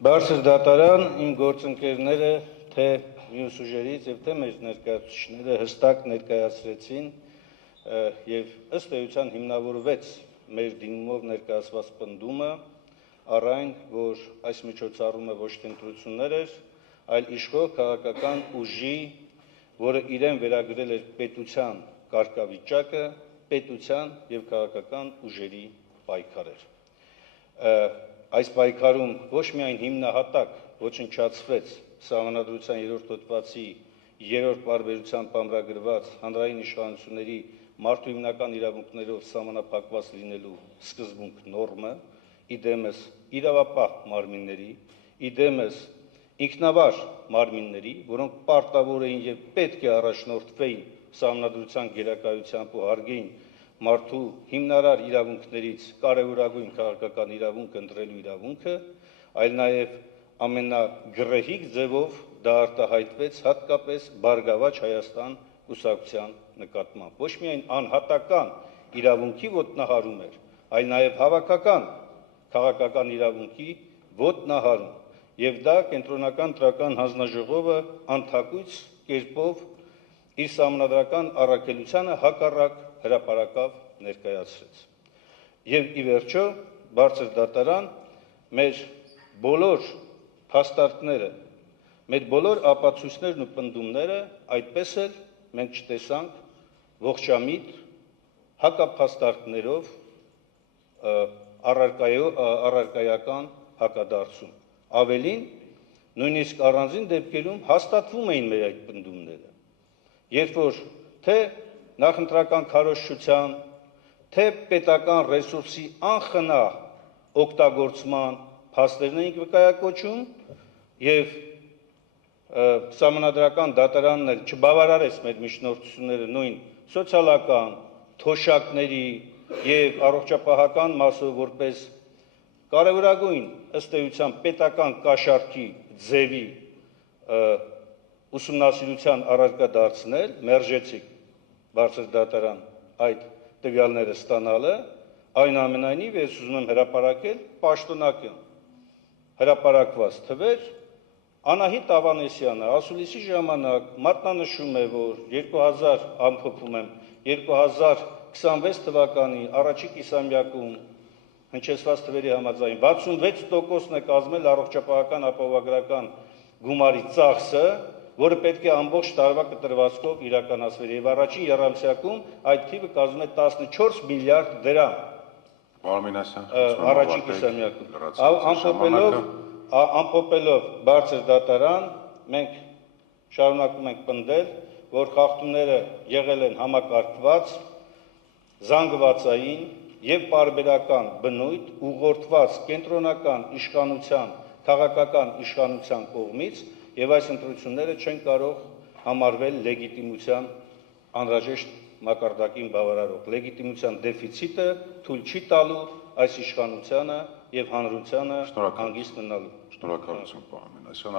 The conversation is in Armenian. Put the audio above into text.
Բարձր դատարան իմ գործընկերները թե մյուս ուժերից եւ թե մեր ներկայացուցիչները հստակ ներկայացրեցին եւ ըստ էության հիմնավորվեց մեր դիմումով ներկայացված պնդումը առ այն, որ այս միջոցառումը ոչ թե ընտրություններ էր, այլ իշխող քաղաքական ուժի, որը իրեն վերագրել էր պետության կարգավիճակը, պետության եւ քաղաքական ուժերի պայքար էր։ Այս պայքարում ոչ միայն հիմնահատակ ոչնչացվեց Սահմանադրության 3-րդ հոդվածի 3-րդ պարբերությամբ ամրագրված հանրային իշխանությունների մարդու հիմնական իրավունքներով սահմանափակված լինելու սկզբունք նորմը, իդեմս իրավապահ մարմինների, իդեմս ինքնավար մարմինների, որոնք պարտավոր էին եւ պետք է առաջնորդվեին Սահմանադրության գերակայությամբ ու հարգեին մարդու հիմնարար իրավունքներից կարևորագույն քաղաքական իրավունք ընտրելու իրավունքը, այլ նաև ամենագրեհիկ ձևով դա արտահայտվեց հատկապես Բարգավաճ Հայաստան կուսակցության նկատմամբ։ Ոչ միայն անհատական իրավունքի ոտնահարում էր, այլ նաև հավաքական քաղաքական իրավունքի ոտնահարում։ Եվ դա կենտրոնական տրական հանձնաժողովը անթակույց կերպով իր սահմանադրական առաքելությանը հակառակ հրապարակավ ներկայացրեց։ Եվ ի վերջո բարձր դատարան մեր բոլոր փաստարկները, մեր բոլոր ապացույցներն ու պնդումները այդպես էլ մենք չտեսանք ողջամիտ հակափաստարկներով առարկայական հակադարձում։ Ավելին, նույնիսկ առանձին դեպքերում հաստատվում էին մեր այդ պնդումները, երբ որ թե նախընտրական քարոզչության, թե պետական ռեսուրսի անխնա օգտագործման փաստերն էինք վկայակոչում եւ Սահմանադրական դատարանն էլ չբավարարեց մեր միջնորդությունները նույն սոցիալական, թոշակների եւ առողջապահական մասով որպես կարևորագույն ըստ էության պետական կաշառքի ձևի ուսումնասիրության առարկա դարձնել, մերժեցիք բարձր դատարան այդ տվյալները ստանալը, այնուամենայնիվ ես ուզում եմ հրապարակել պաշտոնական հրապարակված թվեր, Անահիտ Ավանեսյանը ասուլիսի ժամանակ մատնանշում է, որ 2000 ամփոփում եմ 2026 թվականի առաջին կիսամյակում հնչեցված թվերի համաձայն 66%-ն է կազմել առողջապահական ապահովագրական գումարի ծախսը, որը պետք է ամբողջ տարվա կտրվածքով իրականացվեր եւ առաջին եռամսյակում այդ թիվը կազմում է 14 միլիարդ դրամ։ Առաջին կիսամյակում ամփոփելով բարձր դատարան, մենք շարունակում ենք պնդել, որ խախտումները եղել են համակարգված, զանգվածային եւ պարբերական բնույթ ուղղորդված կենտրոնական իշխանության, քաղաքական իշխանության կողմից եւ այս ընտրությունները չեն կարող համարվել լեգիտիմության անհրաժեշտ մակարդակին բավարարող։ Լեգիտիմության դեֆիցիտը թույլ չի տալու այս իշխանությանը եւ հանրությանը հանգիստ մնալու։ Շնորհակալություն, պարոն Մինասյան։